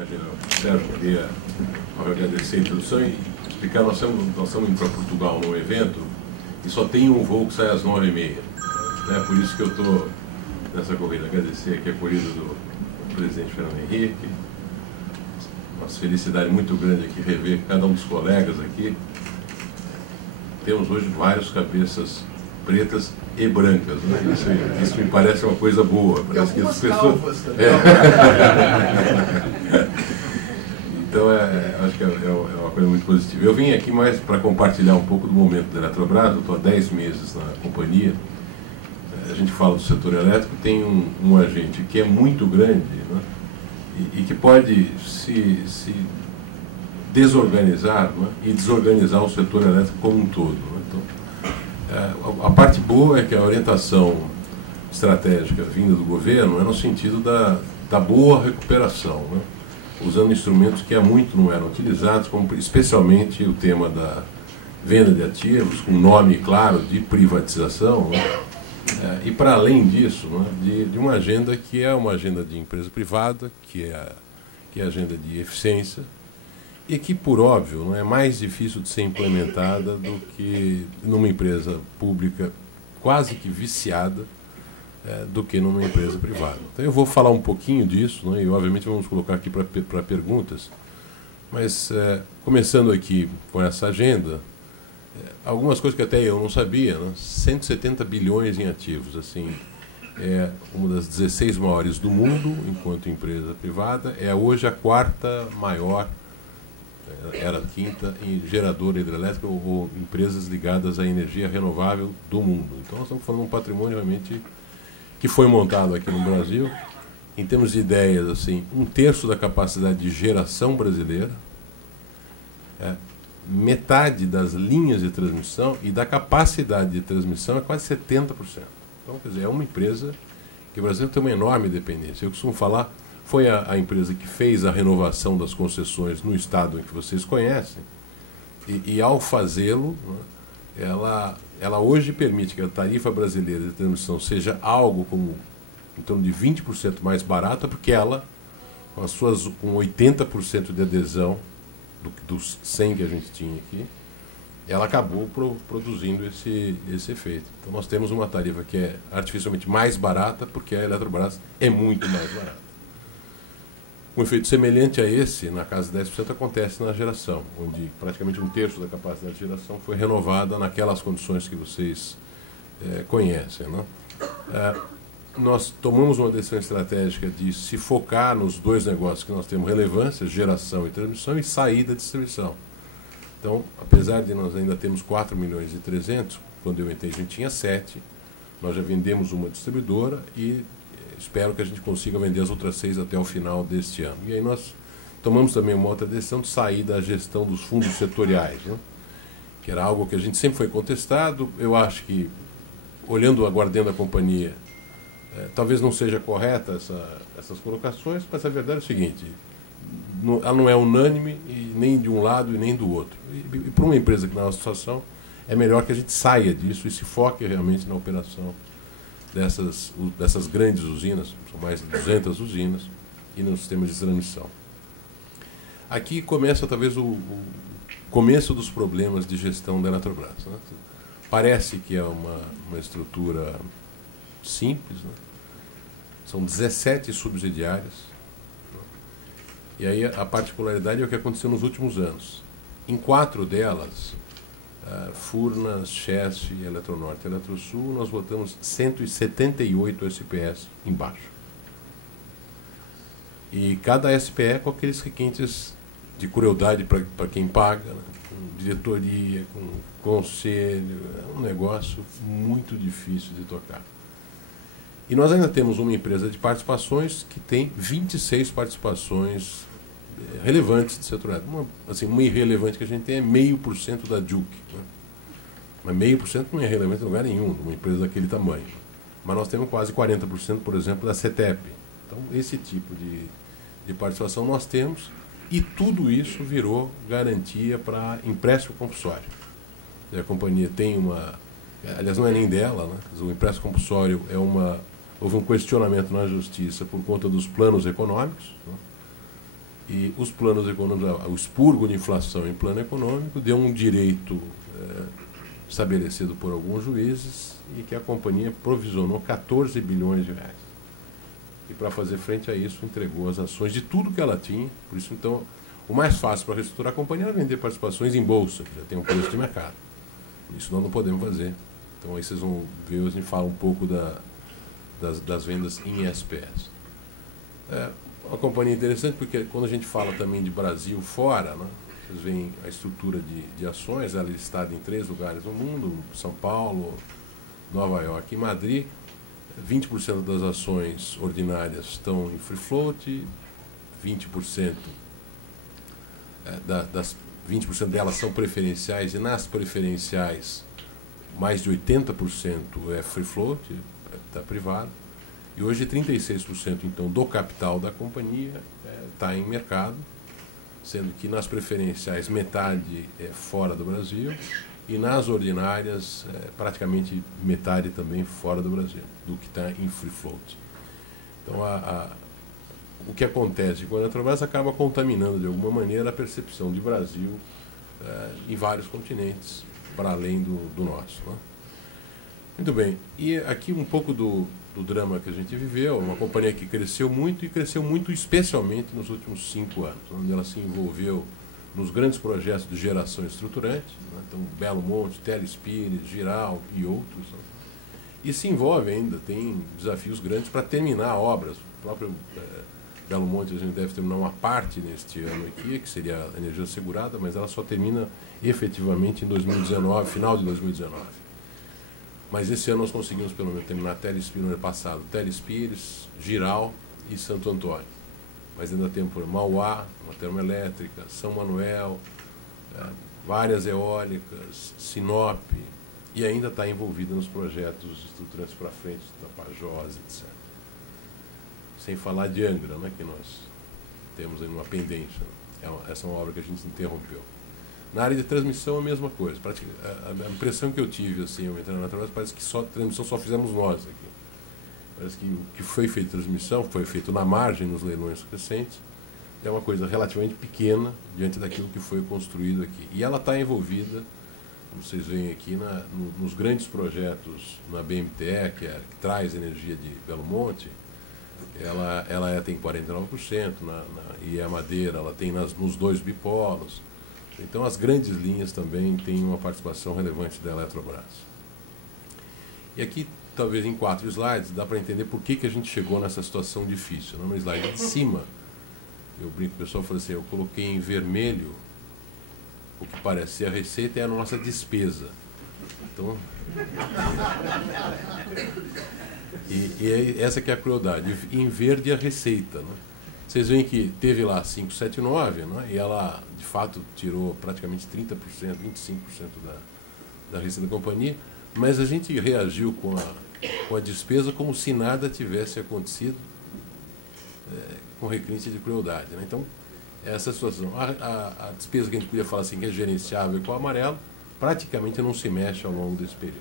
Imagina, Sérgio, queria agradecer a introdução e explicar, nós estamos indo para Portugal num evento e só tem um voo que sai às 9h30. Né? Por isso que eu estou nessa corrida. Agradecer aqui a corrida do presidente Fernando Henrique. Uma felicidade muito grande aqui rever cada um dos colegas aqui. Temos hoje vários cabeças pretas e brancas, né? Isso me parece uma coisa boa. Parece que as pessoas... Então, acho que é uma coisa muito positiva. Eu vim aqui mais para compartilhar um pouco do momento da Eletrobras. Eu estou há 10 meses na companhia. A gente fala do setor elétrico, tem um agente que é muito grande, né? e que pode se desorganizar, né? E desorganizar o setor elétrico como um todo. Né? Então, a parte boa é que a orientação estratégica vinda do governo é no sentido da boa recuperação, né? Usando instrumentos que há muito não eram utilizados, como especialmente o tema da venda de ativos, com nome claro de privatização, né? E para além disso, né, de uma agenda que é uma agenda de empresa privada, que é a agenda de eficiência, e que, por óbvio, não é mais difícil de ser implementada do que numa empresa pública quase que viciada, do que numa empresa privada. Então eu vou falar um pouquinho disso, né, e obviamente vamos colocar aqui para perguntas, mas começando aqui com essa agenda, algumas coisas que até eu não sabia, né? 170 bilhões em ativos, assim, é uma das 16 maiores do mundo enquanto empresa privada, é hoje a quarta maior, era a quinta, em geradora hidrelétrica ou empresas ligadas à energia renovável do mundo. Então nós estamos falando de um patrimônio realmente que foi montado aqui no Brasil, em termos de ideias, assim, 1/3 da capacidade de geração brasileira, metade das linhas de transmissão e da capacidade de transmissão é quase 70%. Então, quer dizer, é uma empresa que o Brasil tem uma enorme dependência. Eu costumo falar, foi a empresa que fez a renovação das concessões no estado em que vocês conhecem, e ao fazê-lo, né, ela hoje permite que a tarifa brasileira de transmissão seja algo como em torno de 20% mais barata, porque ela, com 80% de adesão dos 100 que a gente tinha aqui, ela acabou produzindo esse efeito. Então nós temos uma tarifa que é artificialmente mais barata, porque a Eletrobras é muito mais barata. Um efeito semelhante a esse, na casa de 10%, acontece na geração, onde praticamente 1/3 da capacidade de geração foi renovada naquelas condições que vocês conhecem, né? Nós tomamos uma decisão estratégica de se focar nos dois negócios que nós temos relevância, geração e transmissão, e saída de distribuição. Então, apesar de nós ainda termos 4.300.000, quando eu entrei a gente tinha 7, nós já vendemos uma distribuidora e espero que a gente consiga vender as outras 6 até o final deste ano. E aí nós tomamos também uma outra decisão de sair da gestão dos fundos setoriais, né? Que era algo que a gente sempre foi contestado. Eu acho que, olhando, aguardando a companhia, talvez não seja correta essas colocações, mas a verdade é o seguinte, ela não é unânime, nem de um lado e nem do outro. E para uma empresa que na nossa situação, é melhor que a gente saia disso e se foque realmente na operação dessas grandes usinas, são mais de 200 usinas, e no sistema de transmissão. Aqui começa talvez o começo dos problemas de gestão da Eletrobras, né? Parece que é uma estrutura simples, né? São 17 subsidiárias, né? E aí a particularidade é o que aconteceu nos últimos anos. Em 4 delas, Furnas, Chesf, Eletronorte e Eletrosul, nós botamos 178 SPS embaixo. E cada SPE com aqueles requintes de crueldade para quem paga, né? Com diretoria, com conselho, é um negócio muito difícil de tocar. E nós ainda temos uma empresa de participações que tem 26 participações relevantes de setor elétrico. Uma irrelevante que a gente tem é 0,5% da JUC, né? Mas 0,5% não é relevante em lugar nenhum, numa empresa daquele tamanho. Mas nós temos quase 40%, por exemplo, da CETEP. Então, esse tipo de participação nós temos, e tudo isso virou garantia para empréstimo compulsório. A companhia tem uma... Aliás, não é nem dela, né? O empréstimo compulsório houve um questionamento na justiça por conta dos planos econômicos, né? E os planos econômicos, o expurgo de inflação em plano econômico deu um direito estabelecido por alguns juízes e que a companhia provisionou 14 bilhões de reais. E para fazer frente a isso, entregou as ações de tudo que ela tinha. Por isso, então, o mais fácil para reestruturar a companhia era vender participações em bolsa, que já tem um preço de mercado. Isso nós não podemos fazer. Então, aí vocês vão ver, a gente fala um pouco das vendas em SPS. Uma companhia interessante, porque quando a gente fala também de Brasil fora, né, vocês veem a estrutura de ações, ela é listada em 3 lugares no mundo: São Paulo, Nova York e Madrid. 20% das ações ordinárias estão em free float, 20%, 20% delas são preferenciais, e nas preferenciais mais de 80% é free float, está privado. E hoje 36% então do capital da companhia está em mercado, sendo que nas preferenciais metade é fora do Brasil e nas ordinárias praticamente metade também fora do Brasil, do que está em free float. Então o que acontece quando a Eletrobras acaba contaminando de alguma maneira a percepção de Brasil em vários continentes, para além do nosso, né? Muito bem, e aqui um pouco do drama que a gente viveu, uma companhia que cresceu muito, e cresceu muito especialmente nos últimos 5 anos, onde ela se envolveu nos grandes projetos de geração estruturante, né? Então Belo Monte, Telespires, Giral e outros, né? E se envolve ainda, tem desafios grandes para terminar obras. O próprio Belo Monte a gente deve terminar uma parte neste ano aqui, que seria a energia assegurada, mas ela só termina efetivamente em 2019, final de 2019. Mas esse ano nós conseguimos pelo menos terminar Telespires no ano passado, Telespires, Giral e Santo Antônio. Mas ainda temos por Mauá, uma termoelétrica, São Manuel, várias eólicas, Sinop, e ainda está envolvida nos projetos estruturantes para frente, Tapajós, etc. Sem falar de Angra, né, que nós temos aí uma pendência. Essa é uma obra que a gente interrompeu. Na área de transmissão, a mesma coisa. A impressão que eu tive, assim, eu entrando na Eletrobras, parece que transmissão só fizemos nós aqui. Parece que o que foi feito em transmissão foi feito na margem, nos leilões recentes. É uma coisa relativamente pequena diante daquilo que foi construído aqui. E ela está envolvida, como vocês veem aqui, nos grandes projetos na BMTE, que traz energia de Belo Monte. Ela tem 49%, e a Madeira ela tem nos 2 bipolos. Então, as grandes linhas também têm uma participação relevante da Eletrobras. E aqui, talvez em 4 slides, dá para entender por que a gente chegou nessa situação difícil. No slide de cima, eu brinco com o pessoal, falei assim, eu coloquei em vermelho o que parece ser a receita e a nossa despesa. Então, e essa que é a crueldade. Em verde, a receita, né? Vocês veem que teve lá 579, né, e ela, de fato, tirou praticamente 30%, 25% da receita da companhia, mas a gente reagiu com a despesa como se nada tivesse acontecido, com requinte de crueldade, né? Então, essa situação. A despesa que a gente podia falar assim, que é gerenciável com o amarelo, praticamente não se mexe ao longo desse período.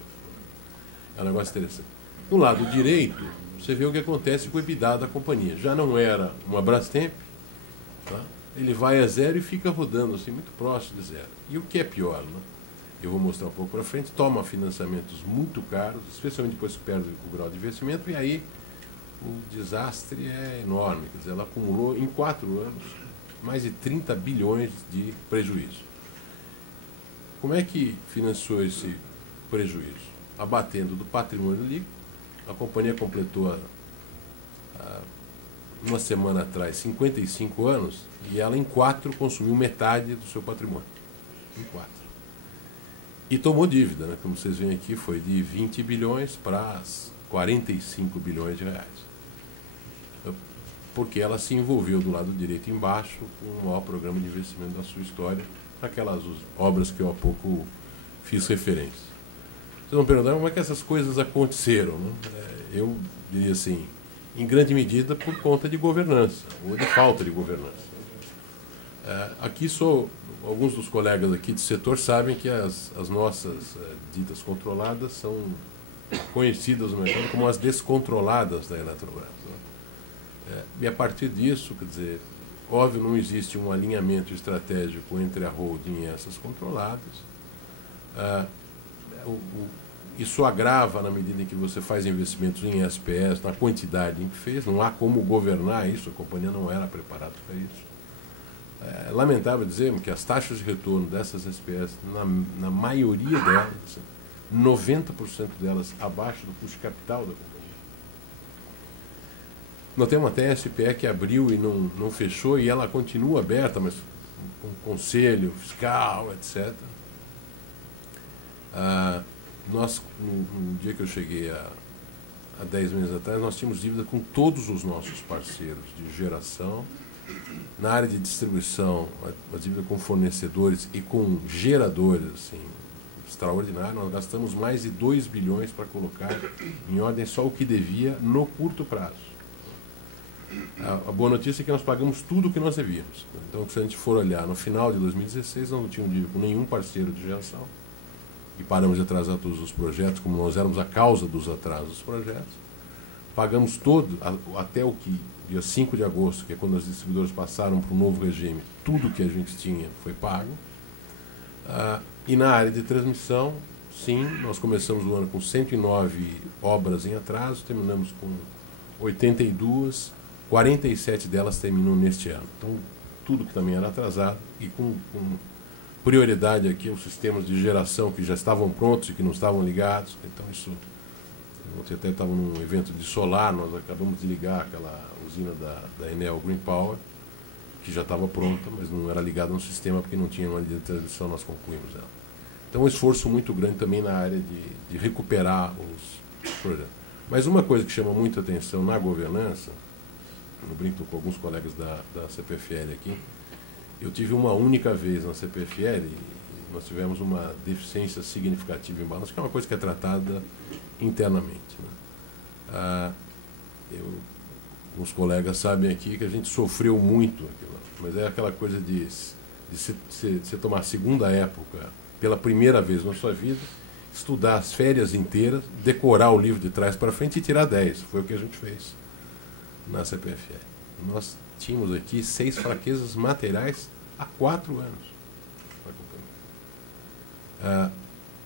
É um negócio interessante. Do lado direito, você vê o que acontece com o EBITDA da companhia. Já não era uma Brastemp, tá? Ele vai a zero e fica rodando assim, muito próximo de zero. E o que é pior, né? Eu vou mostrar um pouco para frente, toma financiamentos muito caros, especialmente depois que perde o grau de investimento, e aí o desastre é enorme. Quer dizer, ela acumulou em 4 anos mais de 30 bilhões de prejuízo. Como é que financiou esse prejuízo? Abatendo do patrimônio líquido. A companhia completou, uma semana atrás, 55 anos, e ela em 4 consumiu metade do seu patrimônio. Em 4. E tomou dívida, né? Como vocês veem aqui, foi de 20 bilhões para 45 bilhões de reais. Porque ela se envolveu do lado direito embaixo com o maior programa de investimento da sua história, aquelas obras que eu há pouco fiz referência. Vocês vão perguntar como é que essas coisas aconteceram, né? Eu diria assim, em grande medida por conta de governança, ou de falta de governança. Aqui alguns dos colegas aqui do setor sabem que as nossas ditas controladas são conhecidas no mercado como as descontroladas da Eletrobras, né? E a partir disso, quer dizer, óbvio, não existe um alinhamento estratégico entre a holding e essas controladas. Isso agrava na medida em que você faz investimentos em SPS, na quantidade em que fez. Não há como governar isso, a companhia não era preparada para isso. É lamentável dizer que as taxas de retorno dessas SPS, na maioria delas, 90% delas abaixo do custo de capital da companhia. Nós temos até a SPE que abriu e não fechou, e ela continua aberta, mas com conselho fiscal, etc. No dia que eu cheguei há 10 meses atrás, nós tínhamos dívida com todos os nossos parceiros de geração. Na área de distribuição, a dívida com fornecedores e com geradores, assim, extraordinário. Nós gastamos mais de 2 bilhões para colocar em ordem só o que devia no curto prazo. A boa notícia é que nós pagamos tudo o que nós devíamos. Então, se a gente for olhar no final de 2016, nós não tínhamos dívida com nenhum parceiro de geração e paramos de atrasar todos os projetos, como nós éramos a causa dos atrasos dos projetos. Pagamos todo, até o que, dia 5 de agosto, que é quando os distribuidores passaram para o novo regime, tudo que a gente tinha foi pago. E na área de transmissão, sim, nós começamos o ano com 109 obras em atraso, terminamos com 82, 47 delas terminam neste ano. Então, tudo que também era atrasado e com prioridade aqui os sistemas de geração que já estavam prontos e que não estavam ligados. Então, isso... Ontem até estava num evento de solar, nós acabamos de ligar aquela usina da Enel Green Power, que já estava pronta, mas não era ligada no sistema porque não tinha uma linha de transmissão, nós concluímos ela. Então, um esforço muito grande também na área de recuperar os projetos. Mas uma coisa que chama muita atenção na governança, eu brinco com alguns colegas da CPFL aqui, eu tive uma única vez na CPFL e nós tivemos uma deficiência significativa em balanço, que é uma coisa que é tratada internamente. Né? Os colegas sabem aqui que a gente sofreu muito aquilo, mas é aquela coisa de você tomar a segunda época pela primeira vez na sua vida, estudar as férias inteiras, decorar o livro de trás para frente e tirar 10. Foi o que a gente fez na CPFL. Nós tínhamos aqui 6 fraquezas materiais há 4 anos.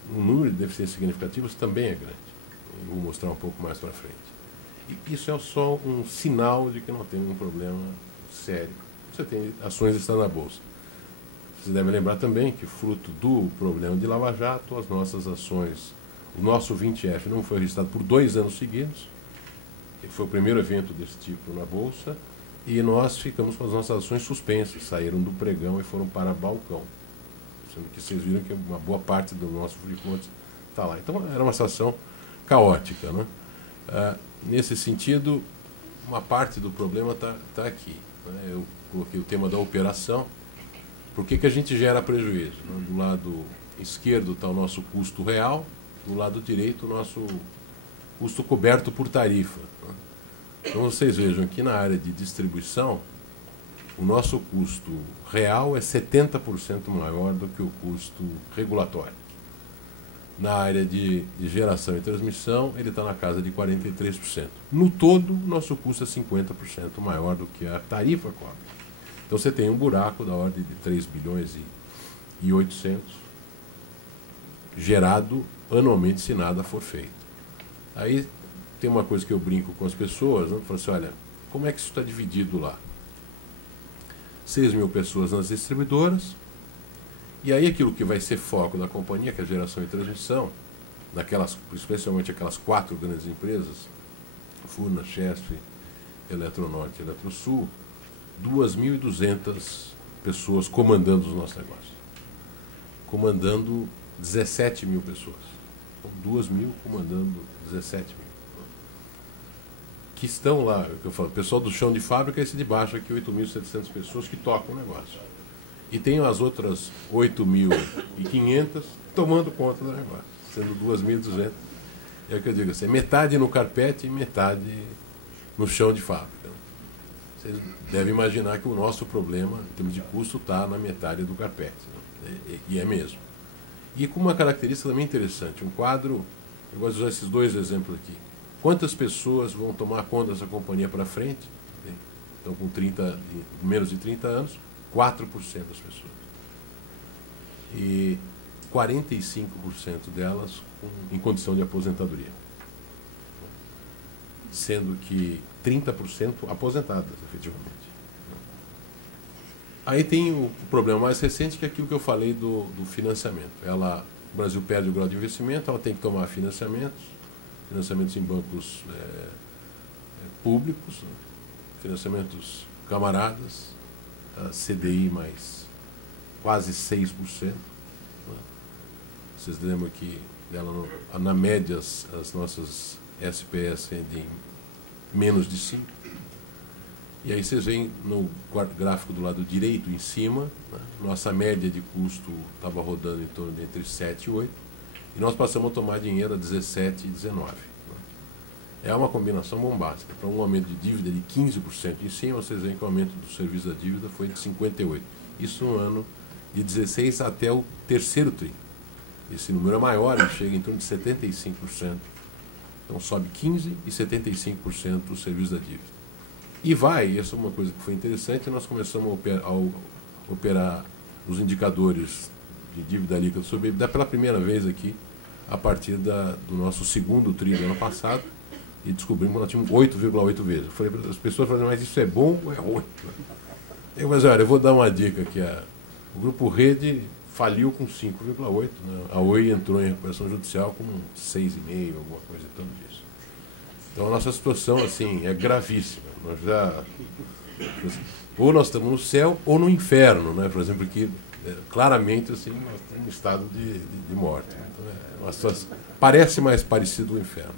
O número de deficiências significativas também é grande. Eu vou mostrar um pouco mais para frente. E isso é só um sinal de que não tem um problema sério. Você tem ações que estão na Bolsa. Vocês devem lembrar também que, fruto do problema de Lava Jato, as nossas ações, o nosso 20F não foi registrado por 2 anos seguidos. Foi o primeiro evento desse tipo na Bolsa. E nós ficamos com as nossas ações suspensas, saíram do pregão e foram para balcão. Sendo que vocês viram que uma boa parte do nosso free float está lá. Então era uma situação caótica. Né? Nesse sentido, uma parte do problema está aqui. Né? Eu coloquei o tema da operação. Por que a gente gera prejuízo? Né? Do lado esquerdo está o nosso custo real, do lado direito o nosso custo coberto por tarifa. Né? Então vocês vejam que na área de distribuição, o nosso custo real é 70% maior do que o custo regulatório. Na área de geração e transmissão, ele está na casa de 43%. No todo, nosso custo é 50% maior do que a tarifa cobra. Então você tem um buraco da ordem de 3 bilhões e 800 gerado anualmente se nada for feito. Aí tem uma coisa que eu brinco com as pessoas, né? Eu falo assim, olha, como é que isso está dividido lá? 6 mil pessoas nas distribuidoras, e aí aquilo que vai ser foco da companhia, que é a geração e transmissão, especialmente aquelas 4 grandes empresas, Furnas, Chesf, Eletronorte e Eletrosul, 2.200 pessoas comandando os nossos negócios. Comandando 17 mil pessoas. Então, 2.000 comandando 17 mil. Que estão lá, o que eu falo, o pessoal do chão de fábrica é esse de baixo aqui, 8.700 pessoas que tocam o negócio. E tem as outras 8.500 tomando conta do negócio, sendo 2.200. É o que eu digo assim, metade no carpete e metade no chão de fábrica. Vocês devem imaginar que o nosso problema, em termos de custo, está na metade do carpete. Né? E é mesmo. E com uma característica também interessante, um quadro, eu gosto de usar esses 2 exemplos aqui. Quantas pessoas vão tomar conta dessa companhia para frente? Então, com menos de 30 anos, 4% das pessoas. E 45% delas em condição de aposentadoria. Sendo que 30% aposentadas, efetivamente. Aí tem o problema mais recente, que é aquilo que eu falei do financiamento. O Brasil perde o grau de investimento, ela tem que tomar financiamentos em bancos públicos, financiamentos camaradas, CDI mais quase 6%. Né? Vocês lembram que na média as nossas SPS rendem menos de 5%. E aí vocês veem no gráfico do lado direito em cima, né, nossa média de custo estava rodando em torno de entre 7 e 8, e nós passamos a tomar dinheiro a 17 e 19. Né. É uma combinação bombástica. Para um aumento de dívida de 15% em cima, vocês veem que o aumento do serviço da dívida foi de 58%. Isso no ano de 16 até o terceiro tri. Esse número é maior, ele chega em torno de 75%. Então sobe 15% e 75% o serviço da dívida. E essa é uma coisa que foi interessante, nós começamos a operar os indicadores de dívida líquida sobre EBITDA pela primeira vez aqui, a partir do nosso segundo tri do ano passado, e descobrimos que nós tínhamos 8,8 vezes. Eu falei para as pessoas, mas isso é bom ou é ruim? Mas olha, eu vou dar uma dica aqui. O Grupo Rede faliu com 5,8, né? A Oi entrou em recuperação judicial com 6,5, alguma coisa em torno disso. Então a nossa situação assim, é gravíssima. Ou nós estamos no céu ou no inferno, né? Por exemplo, que claramente assim, nós estamos em estado de morte. Então, uma situação, parece mais parecido com o inferno.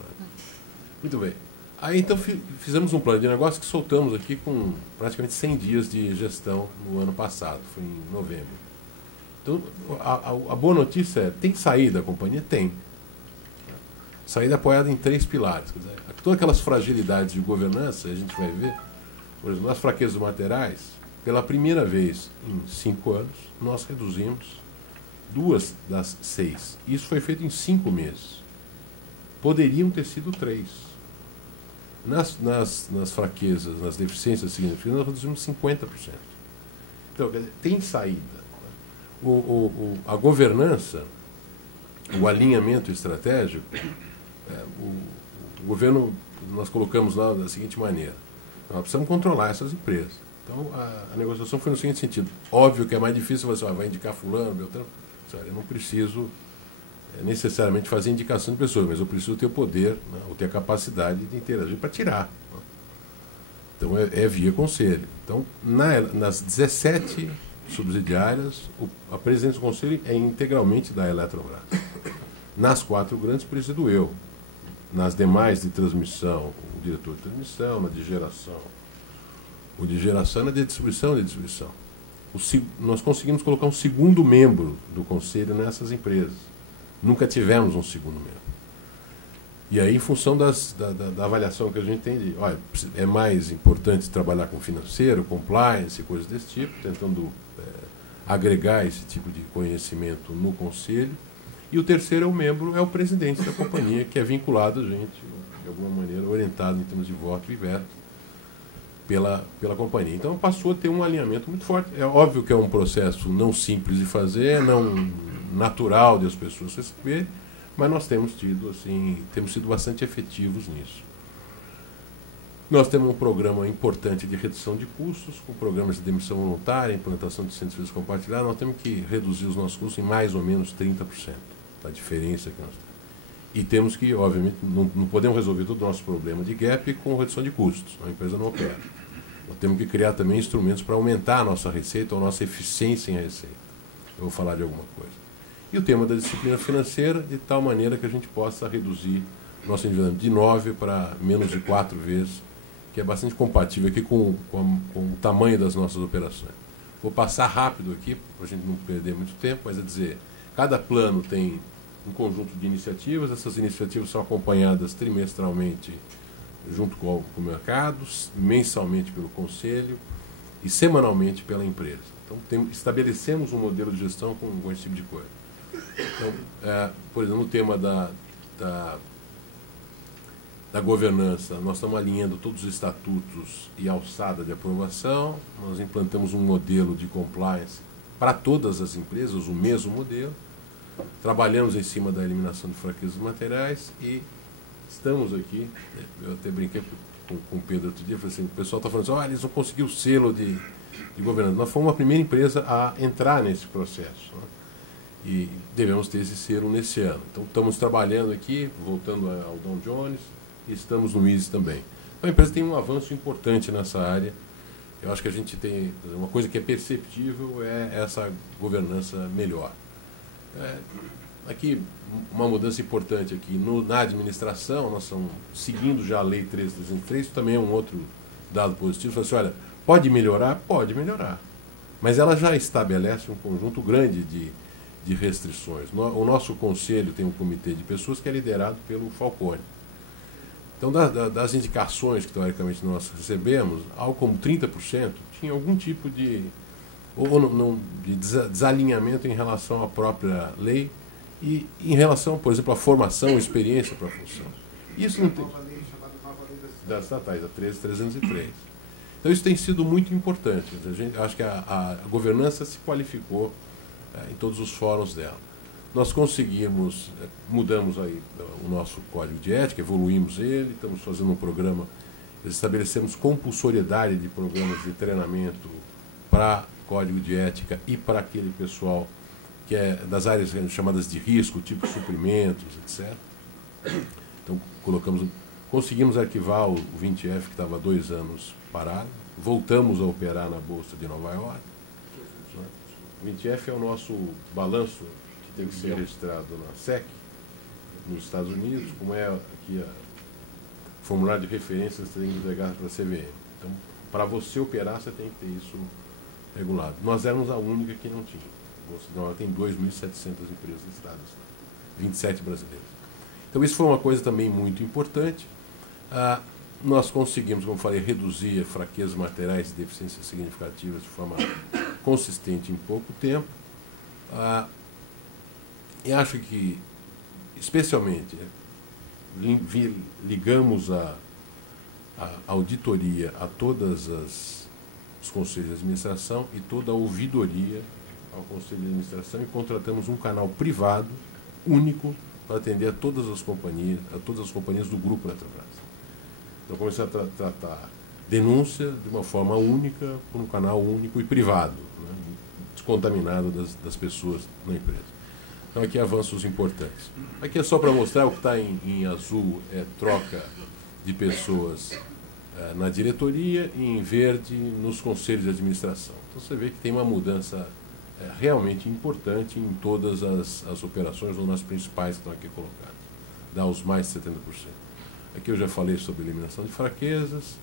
Muito bem. Aí então fizemos um plano de negócio que soltamos aqui com praticamente 100 dias de gestão no ano passado, foi em novembro. Então a boa notícia é, tem saída a companhia? Tem. Saída apoiada em 3 pilares. Quer dizer, todas aquelas fragilidades de governança, a gente vai ver, por exemplo, nas fraquezas materiais, pela primeira vez em 5 anos, nós reduzimos 2 das 6. Isso foi feito em 5 meses. Poderiam ter sido 3. Nas fraquezas, nas deficiências significativas, nós reduzimos 50%. Então, quer dizer, tem saída. A governança, o alinhamento estratégico, o governo, nós colocamos lá da seguinte maneira: nós precisamos controlar essas empresas. Então a negociação foi no seguinte sentido: óbvio que é mais difícil você vai indicar fulano, Beltrano. Eu não preciso necessariamente fazer indicação de pessoas, mas eu preciso ter o poder, né, ou ter a capacidade de interagir para tirar. Né? Então é via conselho. Então nas 17 subsidiárias, a presidência do conselho é integralmente da Eletrobras. Nas 4 grandes presido eu. Nas demais de transmissão, o diretor de transmissão, na de geração, o de geração e na de distribuição, nós conseguimos colocar um segundo membro do conselho nessas empresas. Nunca tivemos um segundo membro. E aí, em função da avaliação que a gente tem, olha, é mais importante trabalhar com financeiro, compliance, coisas desse tipo, tentando agregar esse tipo de conhecimento no conselho. E o terceiro é o presidente da companhia, que é vinculado a gente, de alguma maneira, orientado em termos de voto e veto pela companhia. Então passou a ter um alinhamento muito forte. É óbvio que é um processo não simples de fazer, não natural de as pessoas receberem, mas nós temos sido bastante efetivos nisso. Nós temos um programa importante de redução de custos, com programas de demissão voluntária, implantação de centros de serviço compartilhado. Nós temos que reduzir os nossos custos em mais ou menos 30%. A diferença que nós temos. E temos que, obviamente, não podemos resolver todo o nosso problema de gap com redução de custos. A empresa não opera. Nós temos que criar também instrumentos para aumentar a nossa receita ou a nossa eficiência em receita. Eu vou falar de alguma coisa. E o tema da disciplina financeira, de tal maneira que a gente possa reduzir nosso endividamento de 9 para menos de 4 vezes, que é bastante compatível aqui com o tamanho das nossas operações. Vou passar rápido aqui, para a gente não perder muito tempo, mas é dizer, cada plano tem um conjunto de iniciativas, essas iniciativas são acompanhadas trimestralmente junto com o mercado, mensalmente pelo conselho e semanalmente pela empresa. Então estabelecemos um modelo de gestão com esse tipo de coisa. Então, por exemplo, no tema da da governança, nós estamos alinhando todos os estatutos e alçada de aprovação, nós implantamos um modelo de compliance para todas as empresas, o mesmo modelo, trabalhamos em cima da eliminação de fraquezas materiais e estamos aqui, eu até brinquei com o Pedro outro dia, falei assim, o pessoal está falando assim, eles vão conseguir o selo de governança. Nós fomos a primeira empresa a entrar nesse processo, né? E devemos ter esse selo nesse ano. Então estamos trabalhando aqui, voltando ao Dow Jones, e estamos no ISE também. Então a empresa tem um avanço importante nessa área. Eu acho que a gente tem uma coisa que é perceptível, é essa governança melhor. Aqui, uma mudança importante aqui, na administração, nós estamos seguindo já a Lei 13.303, isso também é um outro dado positivo. Fala assim, olha, pode melhorar? Pode melhorar. Mas ela já estabelece um conjunto grande de restrições. O nosso conselho tem um comitê de pessoas que é liderado pelo Falcone. Então, das indicações que, teoricamente, nós recebemos, algo como 30% tinha algum tipo de desalinhamento em relação à própria lei e em relação, por exemplo, à formação, experiência para a função. Isso não tem... Das estatais, a 13.303. Então, isso tem sido muito importante. A gente, acho que a governança se qualificou em todos os fóruns dela. Nós conseguimos, mudamos aí o nosso código de ética, evoluímos ele, estamos fazendo um programa, estabelecemos compulsoriedade de programas de treinamento para código de ética e para aquele pessoal que é das áreas chamadas de risco, tipo suprimentos, etc. Então, conseguimos arquivar o 20F, que estava há 2 anos parado, voltamos a operar na Bolsa de Nova York. O 20F é o nosso balanço que tem que ser registrado na SEC, nos Estados Unidos, como é aqui o formulário de referência, você tem que entregar para a CVM. Então, para você operar, você tem que ter isso regulado. Nós éramos a única que não tinha. Tem 2.700 empresas listadas, 27 brasileiras. Então, isso foi uma coisa também muito importante. Nós conseguimos, como falei, reduzir fraquezas materiais e deficiências significativas de forma consistente em pouco tempo. E acho que, especialmente, ligamos a auditoria a todos os conselhos de administração e toda a ouvidoria ao conselho de administração e contratamos um canal privado único para atender a todas as companhias do grupo Eletrobras. Então, começamos a tratar denúncia de uma forma única, por um canal único e privado, né, descontaminado das pessoas na empresa. Então, aqui avanços importantes. Aqui é só para mostrar o que está em azul, é troca de pessoas na diretoria e em verde nos conselhos de administração. Então, você vê que tem uma mudança realmente importante em todas as operações, ou nas principais que estão aqui colocadas. Dá os mais de 70%. Aqui eu já falei sobre eliminação de fraquezas.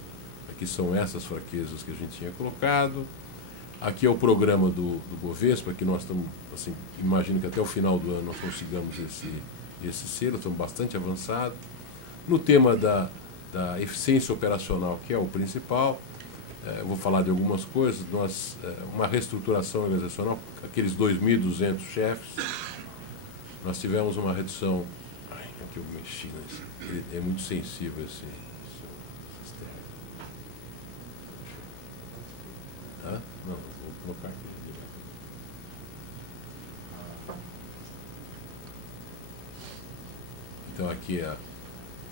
Aqui são essas fraquezas que a gente tinha colocado. Aqui é o programa do Bovespa, que nós estamos, assim, imagino que até o final do ano nós consigamos esse selo, estamos bastante avançados. No tema da eficiência operacional, que é o principal, eu vou falar de algumas coisas. Uma reestruturação organizacional, aqueles 2.200 chefes, nós tivemos uma redução. Aqui eu mexi nesse. É muito sensível esse sistema. Não, vou colocar aqui. Então aqui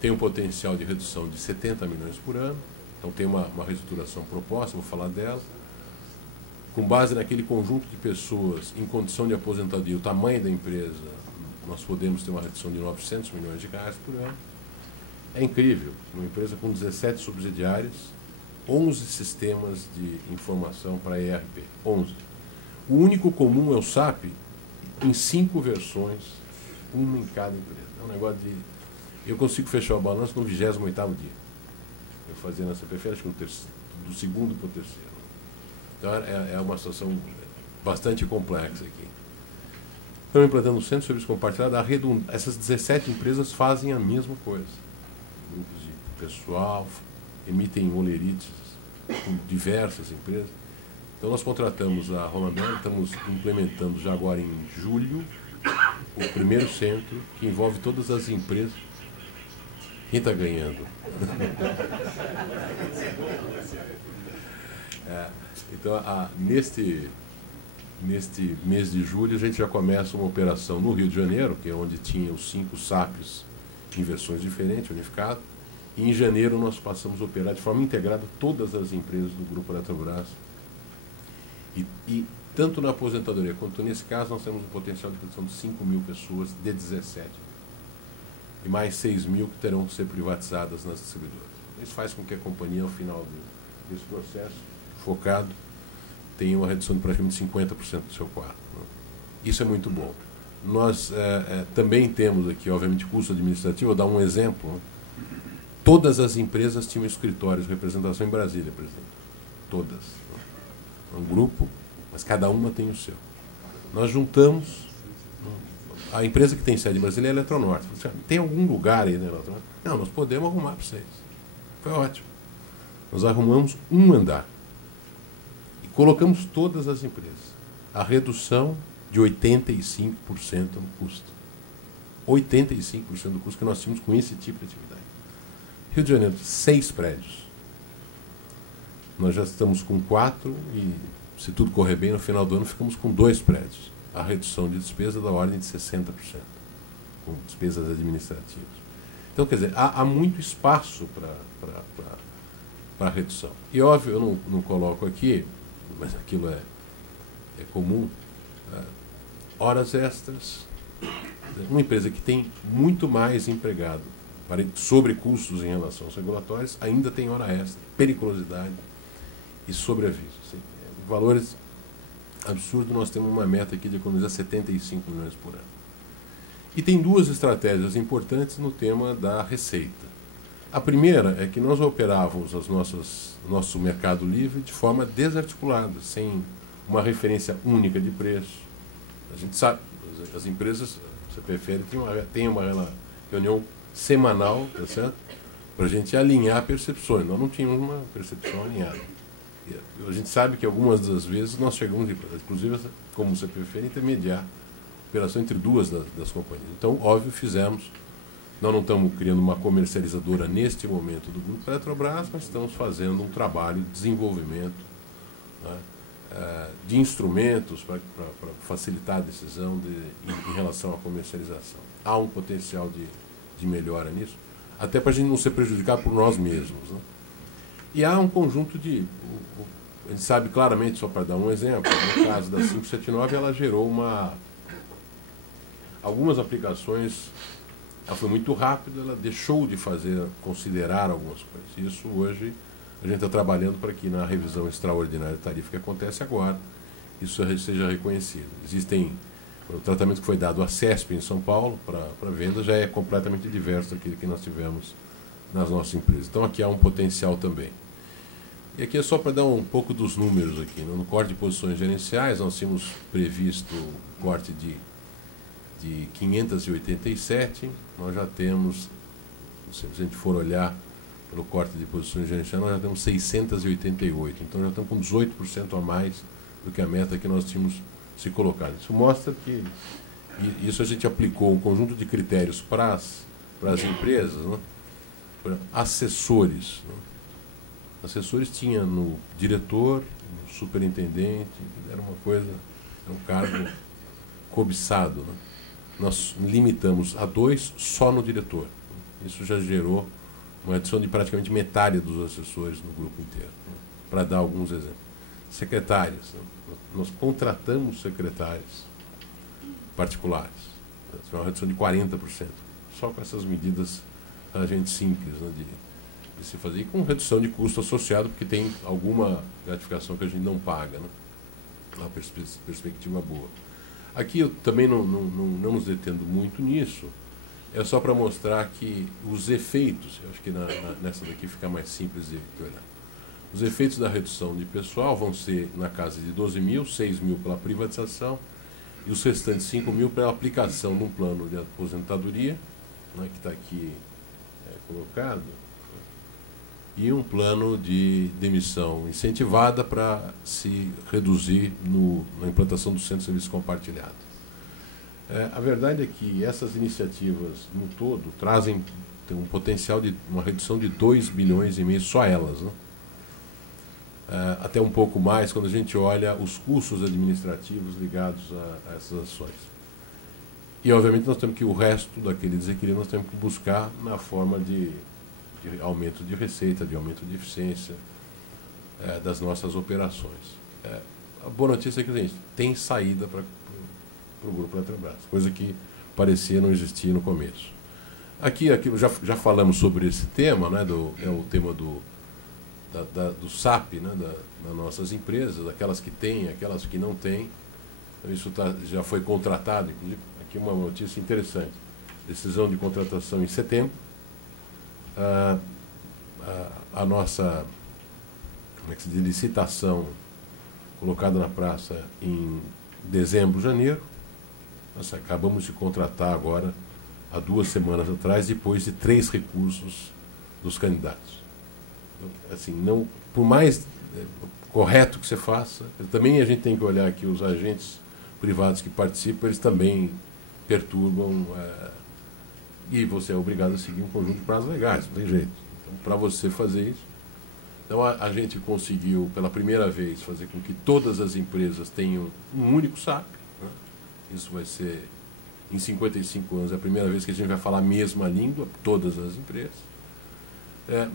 tem um potencial de redução de 70 milhões por ano. Então tem uma reestruturação proposta, vou falar dela. Com base naquele conjunto de pessoas em condição de aposentadoria, o tamanho da empresa, nós podemos ter uma redução de 900 milhões de reais por ano. É incrível, uma empresa com 17 subsidiárias, 11 sistemas de informação para ERP, 11. O único comum é o SAP, em 5 versões, uma em cada empresa. É um negócio de... Eu consigo fechar o balanço no 28º dia. Eu fazia na CPFL, acho que do segundo para o terceiro. Então é uma situação bastante complexa aqui. Estamos implantando um centro de serviço compartilhado. Essas 17 empresas fazem a mesma coisa. Grupos de pessoal, emitem olerites com diversas empresas. Então nós contratamos a Rolandel, estamos implementando já agora em julho o primeiro centro que envolve todas as empresas. Quem está ganhando? Então, neste mês de julho, a gente já começa uma operação no Rio de Janeiro, que é onde tinha os 5 SAPs em versões diferentes, unificado. E em janeiro nós passamos a operar de forma integrada todas as empresas do Grupo Eletrobras. E tanto na aposentadoria quanto nesse caso, nós temos um potencial de produção de 5 mil pessoas de 17. E mais 6 mil que terão que ser privatizadas nas distribuidoras. Isso faz com que a companhia, ao final desse processo, focado, tenha uma redução de praticamente 50% do seu quadro. Né? Isso é muito bom. Nós também temos aqui, obviamente, custo administrativo. Vou dar um exemplo. Né? Todas as empresas tinham escritórios de representação em Brasília, presidente. Todas. Né? É um grupo, mas cada uma tem o seu. Nós juntamos. A empresa que tem sede em Brasília é a Eletronorte. Tem algum lugar aí na Eletronorte? Não, nós podemos arrumar para vocês. Foi ótimo. Nós arrumamos um andar. E colocamos todas as empresas. A redução de 85% no custo. 85% do custo que nós tínhamos com esse tipo de atividade. Rio de Janeiro, 6 prédios. Nós já estamos com 4 e, se tudo correr bem, no final do ano ficamos com 2 prédios. A redução de despesa da ordem de 60%, com despesas administrativas. Então, quer dizer, há muito espaço para a redução. E, óbvio, eu não coloco aqui, mas aquilo é comum, horas extras. Uma empresa que tem muito mais empregado sobre custos em relação aos regulatórios, ainda tem hora extra, periculosidade e sobreaviso. Assim, valores absurdos. Nós temos uma meta aqui de economizar 75 milhões por ano. E tem 2 estratégias importantes no tema da receita. A primeira é que nós operávamos nosso mercado livre de forma desarticulada, sem uma referência única de preço. A gente sabe, as empresas, você prefere, tem uma reunião semanal, tá certo? Para a gente alinhar percepções. Nós não tínhamos uma percepção alinhada. A gente sabe que algumas das vezes nós chegamos, inclusive, como você prefere, intermediar a operação entre 2 das companhias. Então, óbvio, fizemos. Nós não estamos criando uma comercializadora neste momento do Grupo Eletrobras, mas estamos fazendo um trabalho de desenvolvimento, né, de instrumentos para facilitar a decisão em relação à comercialização. Há um potencial de melhora nisso, até para a gente não ser prejudicado por nós mesmos. Né? E há um conjunto a gente sabe claramente, só para dar um exemplo, no caso da 579, ela gerou algumas aplicações. Ela foi muito rápida, ela deixou de considerar algumas coisas. Isso hoje a gente está trabalhando para que na revisão extraordinária de tarifa que acontece agora, isso seja reconhecido. O tratamento que foi dado à CESP em São Paulo para venda já é completamente diverso daquele que nós tivemos nas nossas empresas. Então aqui há um potencial também. E aqui é só para dar um pouco dos números aqui. No corte de posições gerenciais, nós tínhamos previsto o corte de 587, nós já temos, se a gente for olhar pelo corte de posições gerenciais, nós já temos 688. Então já estamos com 18% a mais do que a meta que nós tínhamos se colocado. Isso mostra que isso a gente aplicou um conjunto de critérios para as empresas, né? Assessores. Né? Assessores tinha no diretor, no superintendente, era um cargo cobiçado. Né? Nós limitamos a 2 só no diretor. Isso já gerou uma redução de praticamente metade dos assessores no grupo inteiro. Né? Para dar alguns exemplos. Secretários. Né? Nós contratamos secretários particulares. Né? Uma redução de 40%. Só com essas medidas a gente simples, né? de se fazer, e com redução de custo associado, porque tem alguma gratificação que a gente não paga. Né? Uma perspectiva boa. Aqui eu também não nos detendo muito nisso, é só para mostrar que os efeitos, eu acho que nessa daqui fica mais simples de olhar. Os efeitos da redução de pessoal vão ser na casa de 12 mil, 6 mil pela privatização e os restantes 5 mil pela aplicação de um plano de aposentadoria, né, que está aqui colocado, e um plano de demissão incentivada para se reduzir na implantação do centro de serviço compartilhado. A verdade é que essas iniciativas, no todo, trazem tem um potencial de uma redução de 2,5 bilhões só elas, né? Até um pouco mais quando a gente olha os custos administrativos ligados a essas ações. E, obviamente, nós temos que o resto daquele desequilíbrio nós temos que buscar na forma de aumento de receita, de aumento de eficiência das nossas operações. A boa notícia é que a gente tem saída para o Grupo Eletrobras, coisa que parecia não existir no começo. Aqui já falamos sobre esse tema, né, é o tema do SAP, né, das nossas empresas, aquelas que têm, aquelas que não têm. Então, isso já foi contratado, inclusive, aqui uma notícia interessante. Decisão de contratação em setembro. A nossa de licitação colocada na praça em dezembro, janeiro. Nós acabamos de contratar agora, há 2 semanas atrás, depois de 3 recursos dos candidatos. Assim, não, por mais correto que você faça, também a gente tem que olhar que os agentes privados que participam, eles também perturbam, e você é obrigado a seguir um conjunto de prazos legais, não tem jeito. Então, para você fazer isso, então a gente conseguiu, pela primeira vez, fazer com que todas as empresas tenham um único SAP, né? Isso vai ser, em 55 anos, é a primeira vez que a gente vai falar a mesma língua, todas as empresas.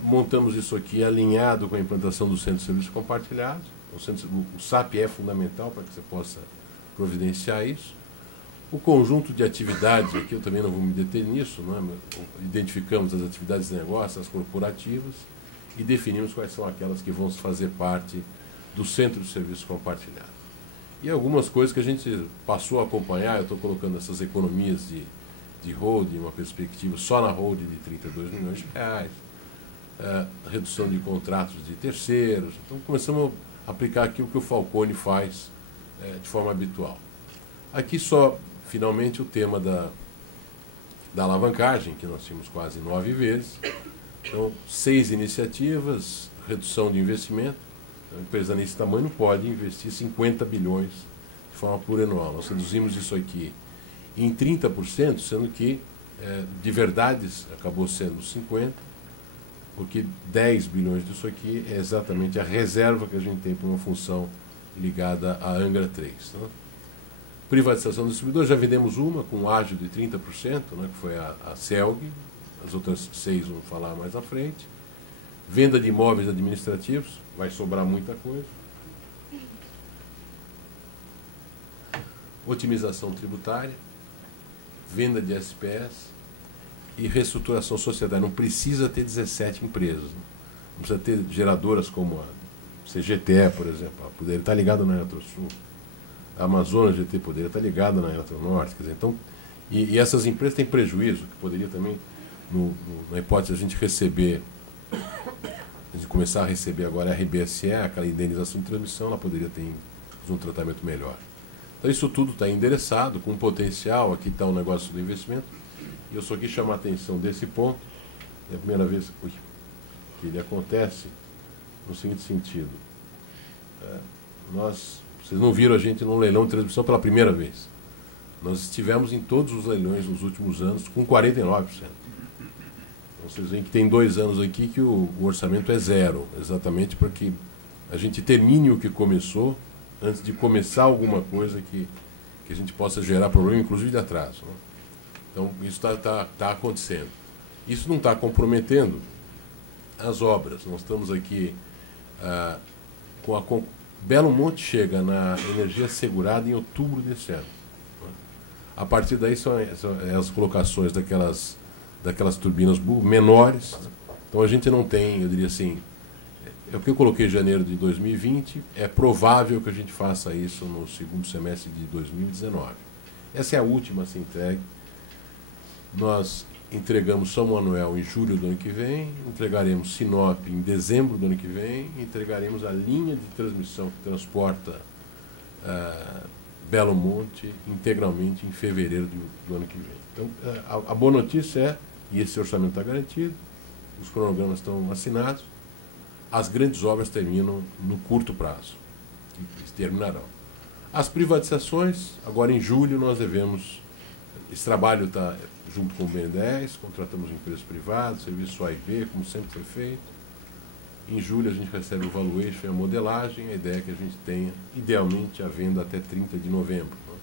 Montamos isso aqui alinhado com a implantação do Centro de Serviços Compartilhados. O SAP é fundamental para que você possa providenciar isso. O conjunto de atividades, aqui eu também não vou me deter nisso, né? Identificamos as atividades de negócio, as corporativas, e definimos quais são aquelas que vão fazer parte do Centro de Serviços Compartilhados. E algumas coisas que a gente passou a acompanhar, eu estou colocando essas economias de holding, uma perspectiva só na holding de 32 milhões de reais, redução de contratos de terceiros. Então começamos a aplicar aquilo que o Falcone faz de forma habitual. Aqui só, finalmente, o tema da alavancagem, que nós tínhamos quase 9 vezes. Então, 6 iniciativas, redução de investimento. A empresa nesse tamanho pode investir 50 bilhões de forma plurianual. Nós reduzimos isso aqui em 30%, sendo que, de verdades, acabou sendo 50%, porque 10 bilhões disso aqui é exatamente a reserva que a gente tem para uma função ligada à Angra 3. Né? Privatização do distribuidor, já vendemos uma com um ágio de 30%, né, que foi a CELG, as outras 6 vamos falar mais à frente. Venda de imóveis administrativos, vai sobrar muita coisa. Otimização tributária, venda de SPS e reestruturação societária. Não precisa ter 17 empresas. Né? Não precisa ter geradoras como a CGTE, por exemplo. Poderia estar ligada na Eletrosul. A Amazonas GT poderia estar ligada na Eletronorte. Quer dizer, então, e essas empresas têm prejuízo, que poderia também, na hipótese de a gente receber, a gente começar a receber agora a RBSE, aquela indenização de transmissão, ela poderia ter um tratamento melhor. Então isso tudo está endereçado, com potencial. Aqui está o negócio do investimento. E eu só quis chamar a atenção desse ponto. É a primeira vez que ele acontece no seguinte sentido. Vocês não viram a gente num leilão de transmissão pela primeira vez. Nós estivemos em todos os leilões nos últimos anos com 49%. Então vocês veem que tem 2 anos aqui que o orçamento é 0, exatamente para que a gente termine o que começou antes de começar alguma coisa que a gente possa gerar problema, inclusive de atraso. Né? Então isso tá acontecendo. Isso não está comprometendo as obras. Nós estamos aqui com a Belo Monte chega na energia segurada em outubro desse ano. A partir daí são as colocações daquelas turbinas menores. Então a gente não tem, eu diria assim, é o que eu coloquei em janeiro de 2020, é provável que a gente faça isso no segundo semestre de 2019. Essa é a última a ser entregue. Nós entregamos São Manuel em julho do ano que vem, entregaremos Sinop em dezembro do ano que vem, entregaremos a linha de transmissão que transporta Belo Monte integralmente em fevereiro do ano que vem. Então, a boa notícia é, e esse orçamento está garantido, os cronogramas estão assinados, as grandes obras terminam no curto prazo, e terminarão. As privatizações, agora em julho nós devemos Esse trabalho está junto com o BNDES, contratamos empresas privadas, serviço A e B, como sempre foi feito. Em julho a gente recebe o valuation e a modelagem, a ideia é que a gente tenha, idealmente, a venda até 30 de novembro. Né?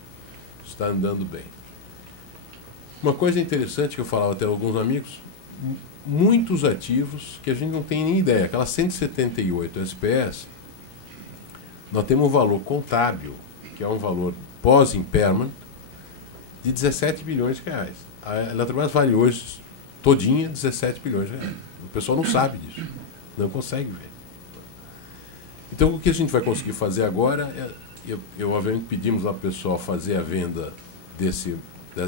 Isso está andando bem. Uma coisa interessante que eu falava até a alguns amigos, muitos ativos que a gente não tem nem ideia. Aquelas 178 SPS, nós temos um valor contábil, que é um valor pós-impairment, de 17 bilhões de reais. A Eletrobras vale hoje, todinha, 17 bilhões de reais. O pessoal não sabe disso, não consegue ver. Então, o que a gente vai conseguir fazer agora, obviamente pedimos lá para o pessoal fazer a venda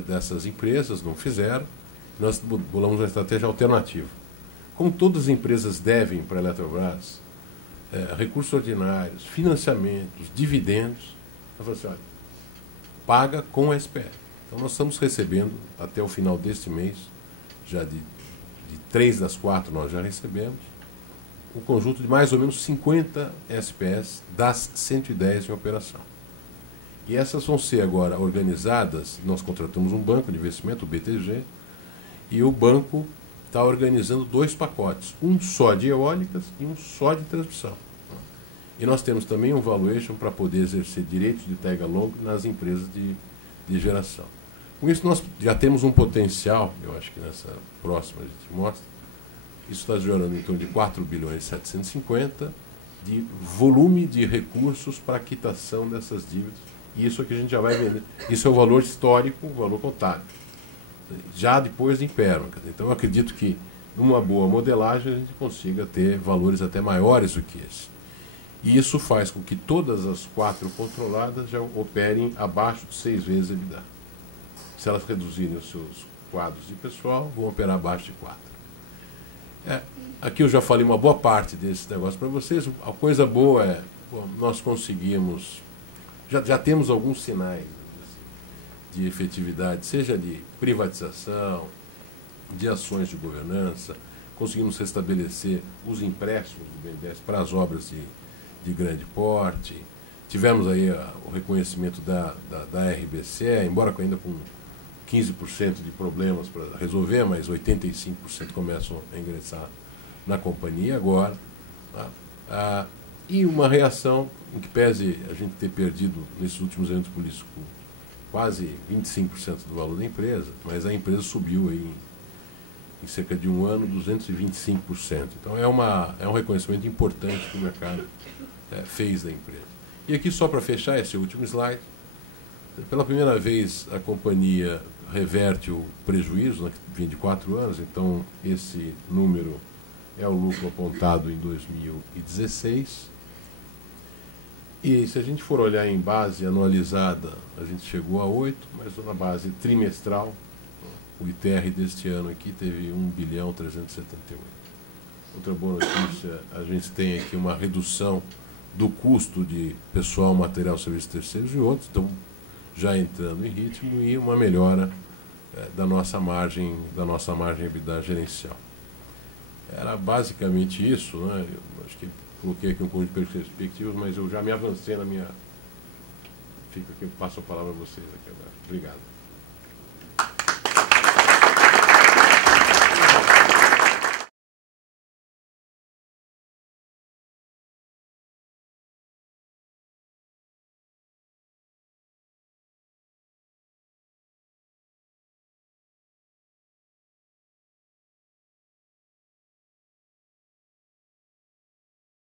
dessas empresas, não fizeram, nós bolamos uma estratégia alternativa. Como todas as empresas devem para a Eletrobras, recursos ordinários, financiamentos, dividendos, nós falamos assim, olha, paga com a SPE. Então nós estamos recebendo, até o final deste mês, já de 3 das 4 nós já recebemos, um conjunto de mais ou menos 50 SPS das 110 em operação. E essas vão ser agora organizadas, nós contratamos um banco de investimento, o BTG, e o banco está organizando 2 pacotes, um só de eólicas e um só de transmissão. E nós temos também um valuation para poder exercer direitos de tag along nas empresas de geração. Com isso nós já temos um potencial, eu acho que nessa próxima a gente mostra, isso está gerando em torno de 4 bilhões e 750 de volume de recursos para a quitação dessas dívidas. E isso é que a gente já vai vender. Isso é o valor histórico, o valor contábil. Já depois de impairment. Então eu acredito que numa boa modelagem a gente consiga ter valores até maiores do que esse. E isso faz com que todas as 4 controladas já operem abaixo de 6 vezes EBITDA. Se elas reduzirem os seus quadros de pessoal, vão operar abaixo de 4. Aqui eu já falei uma boa parte desse negócio para vocês. A coisa boa é, nós conseguimos, já temos alguns sinais de efetividade, seja de privatização, de ações de governança, conseguimos restabelecer os empréstimos do BNDES para as obras de grande porte, tivemos aí o reconhecimento da RBC, embora ainda com 15% de problemas para resolver, mas 85% começam a ingressar na companhia agora. Tá? E uma reação, em que pese a gente ter perdido nesses últimos anos políticos quase 25% do valor da empresa, mas a empresa subiu aí em cerca de um ano 225%. Então é um reconhecimento importante que o mercado fez da empresa. E aqui só para fechar esse último slide, pela primeira vez a companhia reverte o prejuízo, né, que vinha de 4 anos, então esse número é o lucro apontado em 2016. E se a gente for olhar em base anualizada, a gente chegou a 8, mas na base trimestral, o ITR deste ano aqui teve 1.378. Outra boa notícia, a gente tem aqui uma redução do custo de pessoal, material, serviços terceiros e outros, então já entrando em ritmo, e uma melhora da nossa margem EBITDA gerencial. Era basicamente isso, né? Eu acho que coloquei aqui um conjunto de perspectivas, mas eu já me avancei na minha... Fica aqui, eu passo a palavra a vocês aqui agora. Obrigado.